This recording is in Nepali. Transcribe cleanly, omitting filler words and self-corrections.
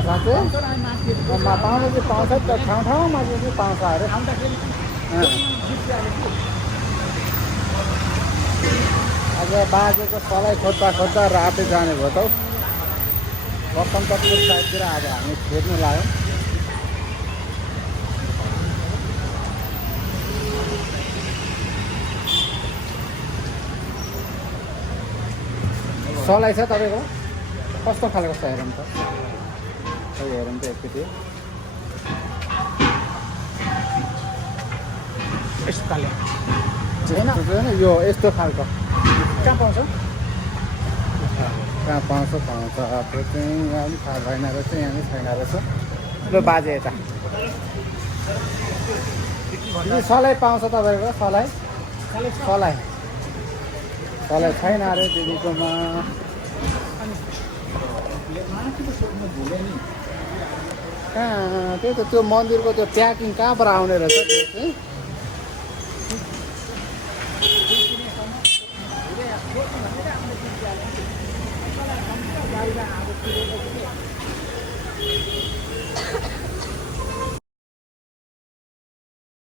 साँच्चै पाउनु चाहिँ पाउँछ ठाउँ ठाउँमा चाहिँ पाउँछ अरे आज बाजेको सलाई खोज्दा रातै जाने भयो त बसन्तपुर साइडतिर आज हामी खेद्नु लाग्यौँ सलाई छ तपाईँको कस्तो खालको छ हेरौँ त हेरौँ त एकचोटि होइन यो यस्तो खालको कहाँ पाउँछ कहाँ पाउँछ त्यो चाहिँ यहाँ पनि थाहा भएन रहेछ यहाँ पनि छैन रहेछ ल बाजे यता सलाई पाउँछ तपाईँको सलाई छैन अरे दिदीकोमा कहाँ त्यही त त्यो मन्दिरको त्यो प्याकिङ कहाँबाट आउने रहेछ त्यो चाहिँ